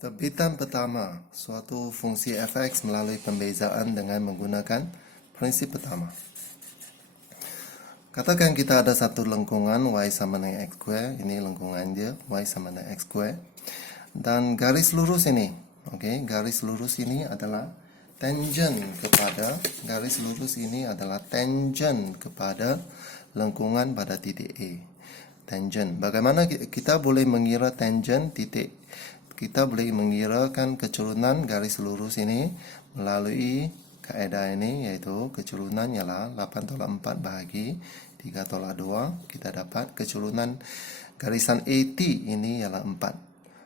Terbitan pertama, suatu fungsi fx melalui pembezaan dengan menggunakan prinsip pertama. Katakan kita ada satu lengkungan y sama dengan x square, ini lengkungan dia, y sama dengan x square. Dan garis lurus ini, garis lurus ini adalah tangent kepada lengkungan pada titik A. Tangent. Bagaimana kita boleh mengira tangent titik? Kita boleh mengirakan kecerunan garis lurus ini melalui kaedah ini, iaitu kecerunan ialah 8 tolak 4 bahagi 3 tolak 2. Kita dapat kecerunan garisan AT ini ialah 4.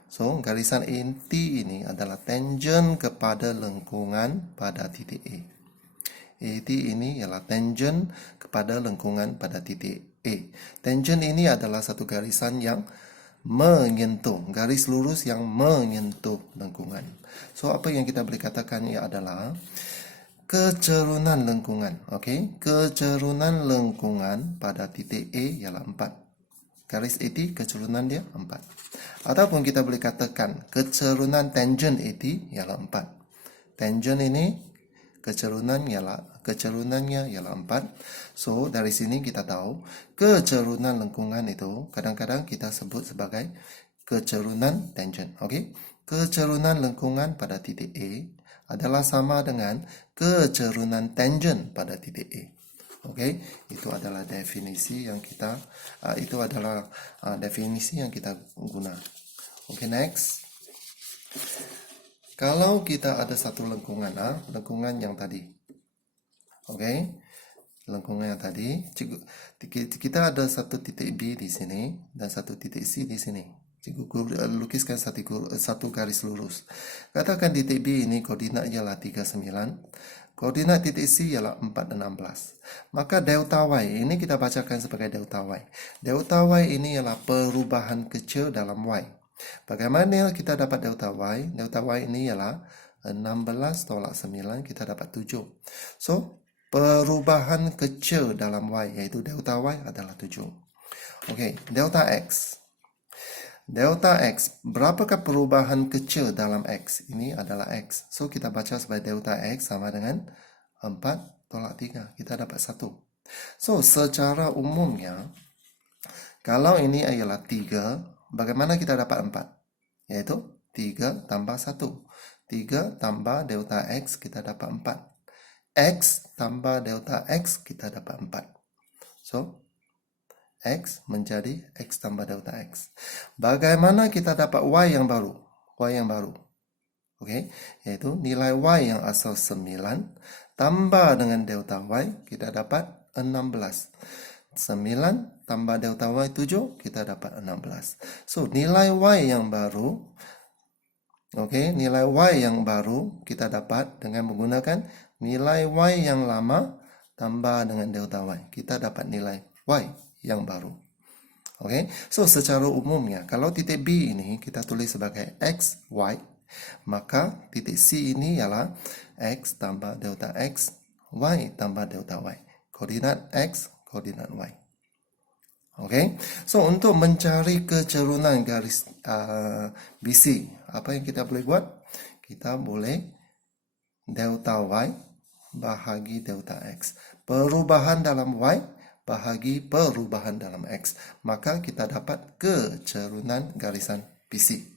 So, garisan AT ini adalah tangent kepada lengkungan pada titik A. AT ini ialah tangent kepada lengkungan pada titik A. Tangent ini adalah satu garisan yang menyentuh, garis lurus yang menyentuh lengkungan. So, apa yang kita boleh katakan ia adalah kecerunan lengkungan. Kecerunan lengkungan pada titik A ialah 4. Garis AT kecerunan dia 4. Ataupun kita boleh katakan kecerunan tangent AT ialah 4. Tangent ini kecerunannya ialah 4. So, dari sini kita tahu kecerunan lengkungan itu kadang-kadang kita sebut sebagai kecerunan tangent. Kecerunan lengkungan pada titik A adalah sama dengan kecerunan tangent pada titik A. Itu adalah definisi yang kita guna. Next. Kalau kita ada satu lengkungan, lengkungan yang tadi. Lengkungan yang tadi, kita ada satu titik B di sini dan satu titik C di sini. Cikgu lukiskan satu garis lurus. Katakan titik B ini koordinat ialah 39. Koordinat titik C ialah 4 dan 16. Maka delta Y ini kita bacakan sebagai delta Y. Delta Y ini ialah perubahan kecil dalam Y. Bagaimana kita dapat delta Y? Delta Y ini ialah 16 tolak 9, kita dapat 7. So, perubahan kecil dalam Y, iaitu delta Y adalah 7. Delta X. Delta X, berapakah perubahan kecil dalam X? Ini adalah X. So, kita baca sebagai delta X sama dengan 4 tolak 3, kita dapat 1. So, secara umumnya, kalau ini ialah 3, bagaimana kita dapat 4? Yaitu 3 tambah 1. 3 tambah delta X, kita dapat 4. X tambah delta X, kita dapat 4. So, X menjadi X tambah delta X. Bagaimana kita dapat Y yang baru? Yaitu nilai Y yang asal 9 tambah dengan delta Y, kita dapat 16. 9 tambah delta Y 7, kita dapat 16. So, nilai Y yang baru, nilai Y yang baru kita dapat dengan menggunakan nilai Y yang lama tambah dengan delta Y. Kita dapat nilai Y yang baru. So, secara umumnya, kalau titik B ini kita tulis sebagai X, Y, maka titik C ini ialah X tambah delta X, Y tambah delta Y. Koordinat X, koordinat Y. So, untuk mencari kecerunan garis BC, apa yang kita boleh buat? Kita boleh delta Y bahagi delta X. Perubahan dalam Y bahagi perubahan dalam X. Maka kita dapat kecerunan garisan BC.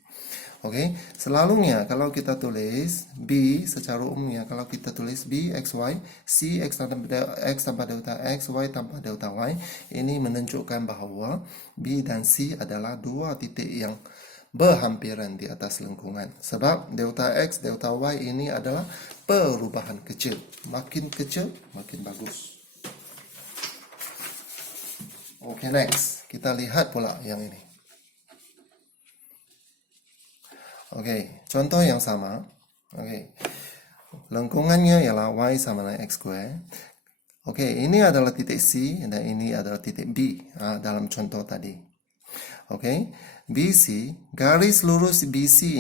Selalunya kalau kita tulis B, secara umumnya kalau kita tulis B, X, Y, C, X tambah delta X, Y tambah delta Y, ini menunjukkan bahawa B dan C adalah dua titik yang berhampiran di atas lengkungan. Sebab delta X, delta Y ini adalah perubahan kecil. Makin kecil, makin bagus. Next. Kita lihat pula yang ini. Contoh yang sama. Lengkungannya ialah Y sama dengan X square. Ini adalah titik C dan ini adalah titik B dalam contoh tadi. BC, garis lurus BC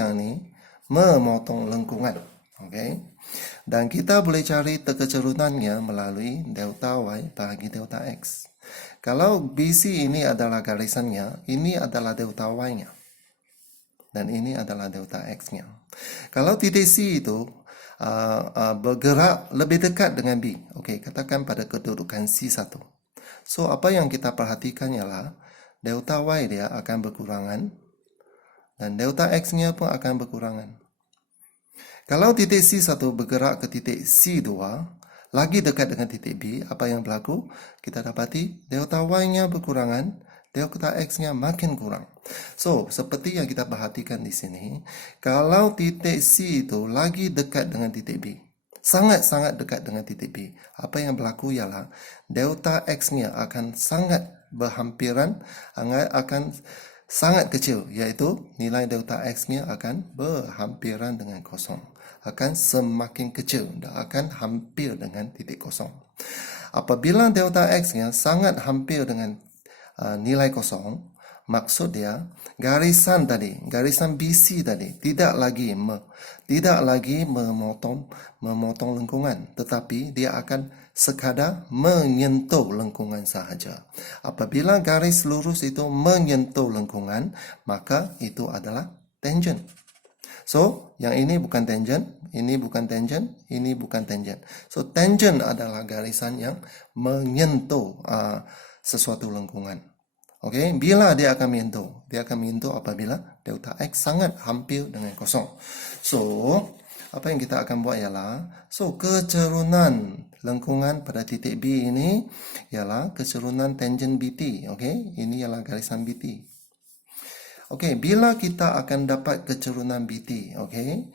yang ini memotong lengkungan. Dan kita boleh cari kecerunannya melalui delta Y bahagi delta X. Kalau BC ini adalah garisannya, ini adalah delta Y-nya. dan ini adalah delta X-nya. Kalau titik C itu bergerak lebih dekat dengan B, okey, katakan pada kedudukan C1. So, apa yang kita perhatikan ialah delta Y dia akan berkurangan dan delta X-nya pun akan berkurangan. Kalau titik C1 bergerak ke titik C2, lagi dekat dengan titik B, apa yang berlaku? Kita dapati delta Y-nya berkurangan, delta X-nya makin kurang. So, seperti yang kita perhatikan di sini, kalau titik C itu lagi dekat dengan titik B, sangat-sangat dekat dengan titik B, apa yang berlaku ialah delta X-nya akan sangat berhampiran, akan sangat kecil, iaitu nilai delta X-nya akan berhampiran dengan kosong. Akan semakin kecil dan akan hampir dengan titik kosong. Apabila delta X-nya sangat hampir dengan nilai kosong, maksud dia garisan BC tadi tidak lagi memotong lengkungan, tetapi dia akan sekadar menyentuh lengkungan sahaja. Apabila garis lurus itu menyentuh lengkungan, maka itu adalah tangent. So, yang ini bukan tangent, ini bukan tangent, ini bukan tangent. So, tangent adalah garisan yang menyentuh sesuatu lengkungan. Okey, bila dia akan menyentuh? Dia akan menyentuh apabila delta X sangat hampir dengan kosong. So, apa yang kita akan buat ialah, kecerunan lengkungan pada titik B ini ialah kecerunan tangent BT. Okey, ini ialah garisan BT. Okey, bila kita akan dapat kecerunan BT, okey,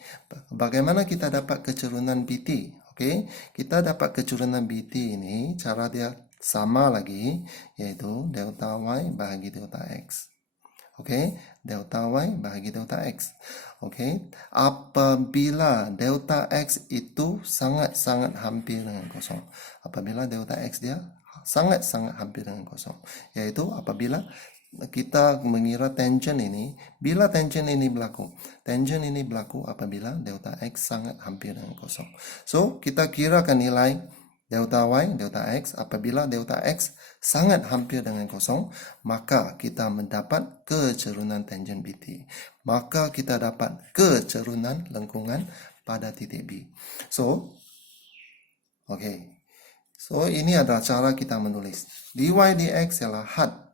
bagaimana kita dapat kecerunan BT? Okey, kita dapat kecerunan BT ini, cara dia sama lagi, iaitu delta Y bahagi delta X. Okey, delta Y bahagi delta X. Okey, apabila delta X itu sangat-sangat hampir dengan kosong. Apabila delta X dia sangat-sangat hampir dengan kosong, iaitu apabila kita mengira tangent ini, bila tangent ini berlaku. Tangent ini berlaku apabila delta X sangat hampir dengan kosong. So, kita kirakan nilai delta Y, delta X. Apabila delta X sangat hampir dengan kosong, maka kita mendapat kecerunan tangent BT. Maka kita dapat kecerunan lengkungan pada titik B. So, okay. So, ini adalah cara kita menulis. dy dx ialah had.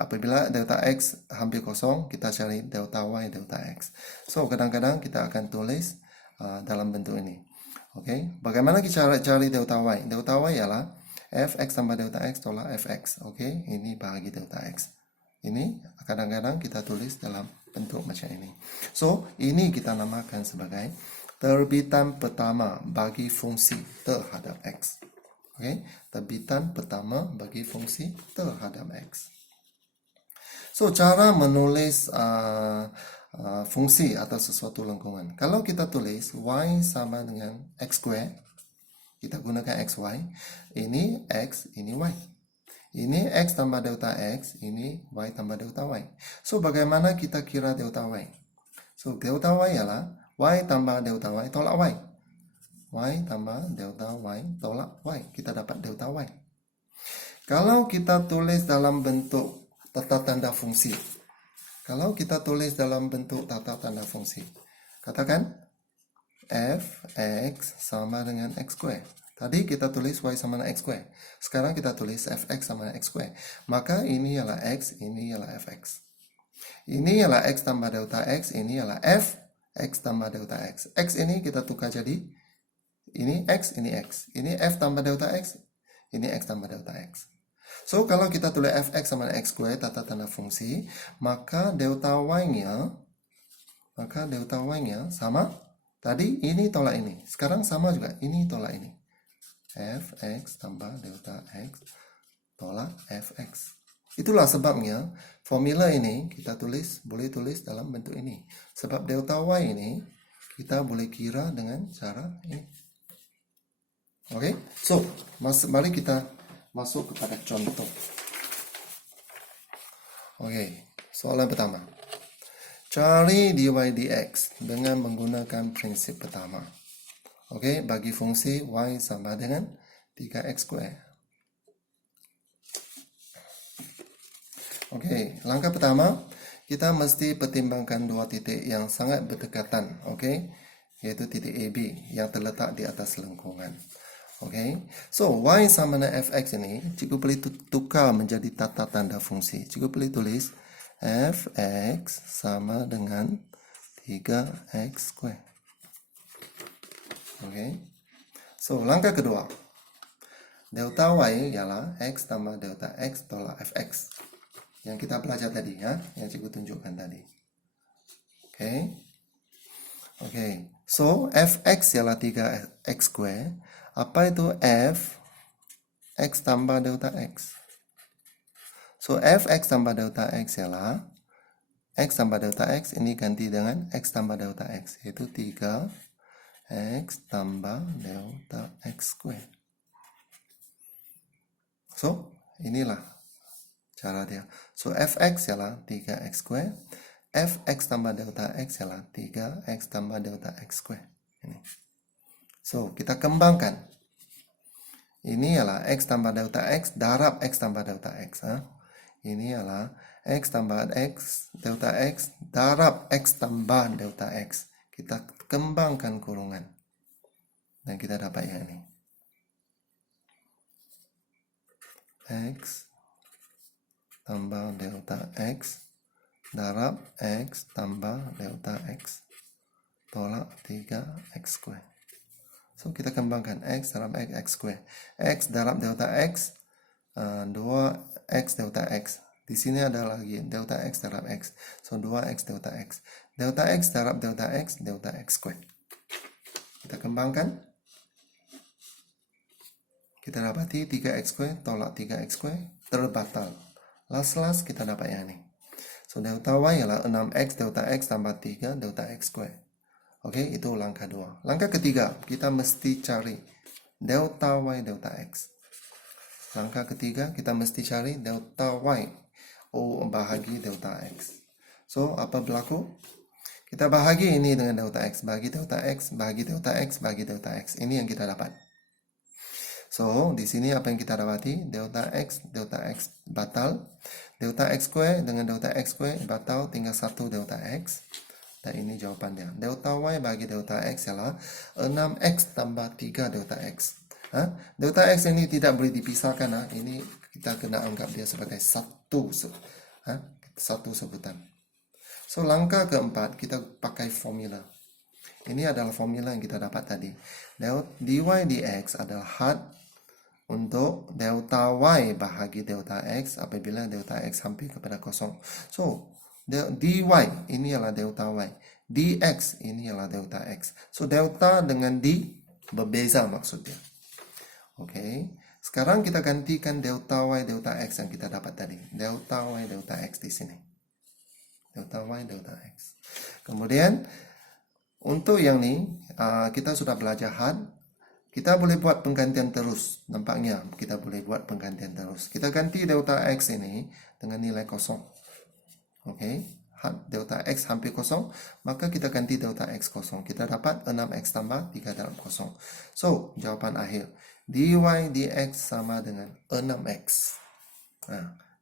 Apabila delta X hampir kosong, kita cari delta Y, delta X. So, kadang-kadang kita akan tulis dalam bentuk ini. Okey, bagaimana kita cari delta Y? Delta Y ialah fx tambah delta X tolak fx. Okey, ini bahagi delta X. Ini kadang-kadang kita tulis dalam bentuk macam ini. So, ini kita namakan sebagai terbitan pertama bagi fungsi terhadap X. Okey, terbitan pertama bagi fungsi terhadap X. So, cara menulis fungsi atau sesuatu lengkungan. Kalau kita tulis Y sama dengan X square, kita gunakan XY. Ini X, ini Y. Ini X tambah delta X, ini Y tambah delta Y. So, bagaimana kita kira delta Y? So, delta Y ialah Y tambah delta Y tolak Y. Y tambah delta Y tolak Y. Kita dapat delta Y. Kalau kita tulis dalam bentuk tata tanda fungsi. Kalau kita tulis dalam bentuk tata tanda fungsi. Katakan fx sama dengan x square. Tadi kita tulis y sama dengan x square. Sekarang kita tulis fx sama dengan x square. Maka ini ialah x, ini ialah fx. Ini ialah x tambah delta x, ini ialah f x tambah delta x. X ini kita tukar jadi ini x, ini x. Ini f tambah delta x, ini x tambah delta x. So, kalau kita tulis fx sama dengan x square tata tanda fungsi, maka delta y-nya sama. Tadi ini tolak ini. Sekarang sama juga. Ini tolak ini. Fx tambah delta x tolak fx. Itulah sebabnya formula ini kita boleh tulis dalam bentuk ini. Sebab delta y ini kita boleh kira dengan cara ini. Oke? So, mari kita masuk kepada contoh. Oke, soalan pertama. Cari dy dx dengan menggunakan prinsip pertama. Oke, bagi fungsi y sama dengan 3x square. Oke, langkah pertama, kita mesti pertimbangkan dua titik yang sangat berdekatan, okey? Iaitu titik AB yang terletak di atas lengkungan. Okey. So, y sama dengan fx ini, cikgu boleh tukar menjadi tata tanda fungsi. Cikgu boleh tulis fx sama dengan 3x square. Okey. So, langkah kedua. Delta y ialah x tambah delta x tolak fx. Yang kita belajar tadi, ya, yang cikgu tunjukkan tadi. Okey. Okey. So, fx ialah 3x square. Apa itu f? X tambah delta x. So, fx tambah delta x ialah x tambah delta x ini ganti dengan x tambah delta x. Iaitu 3x tambah delta x square. So, inilah cara dia. So, fx ialah 3x square. Fx tambah delta x ialah 3x tambah delta x square. Ini. So, kita kembangkan. Ini ialah x tambah delta x darab x tambah delta x. Ini ialah x tambah x delta x darab x tambah delta x. Kita kembangkan kurungan. Dan kita dapat yang ini. X tambah delta x darab x tambah delta x tolak 3x square. So, kita kembangkan x darab x square. X darab delta x, 2x delta x. Di sini ada lagi delta x darab x. So, 2x delta x. Delta x darab delta x square. Kita kembangkan. Kita dapati 3x square tolak 3x square terbatal. Last kita dapat yang ini. So, delta y ialah 6x delta x tambah 3 delta x square. Okey, itu langkah 2. Langkah ketiga, kita mesti cari delta y delta x. Langkah ketiga, kita mesti cari delta y bahagi delta x. So, apa berlaku? Kita bahagi ini dengan delta x. Bahagi delta x, bahagi delta x, bahagi delta x. Ini yang kita dapat. So, di sini apa yang kita dapati? Delta x batal. Delta x square dengan delta x square batal, tinggal 1 delta x. Dan ini jawapannya. Delta y bagi delta x ialah 6x tambah 3 delta x. Delta x ini tidak boleh dipisahkan. Ini kita kena anggap dia sebagai satu sebutan. So, langkah keempat, kita pakai formula. Ini adalah formula yang kita dapat tadi. Dy dx adalah had untuk delta y bahagi delta x apabila delta x hampir kepada kosong. So, dy ini adalah delta y. Dx ini adalah delta x. So, delta dengan d berbeza maksudnya. Okey. Sekarang kita gantikan delta y delta x yang kita dapat tadi. Delta y delta x di sini. Delta y delta x. Kemudian, untuk yang ni, kita sudah belajar had. Kita boleh buat penggantian terus. Nampaknya kita boleh buat penggantian terus. Kita ganti delta x ini dengan nilai kosong. Okey. Delta x hampir kosong. Maka kita ganti delta x kosong. Kita dapat 6x tambah 3 dalam kosong. So, jawapan akhir. Dy dx sama dengan 6x.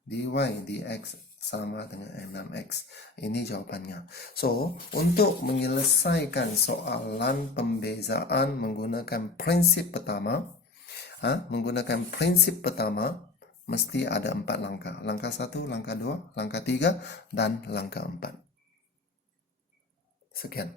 Dy dx sama dengan 6x. Ini jawapannya. So, untuk menyelesaikan soalan pembezaan menggunakan prinsip pertama, mesti ada 4 langkah. Langkah 1, langkah 2, langkah 3, dan langkah 4. Sekian.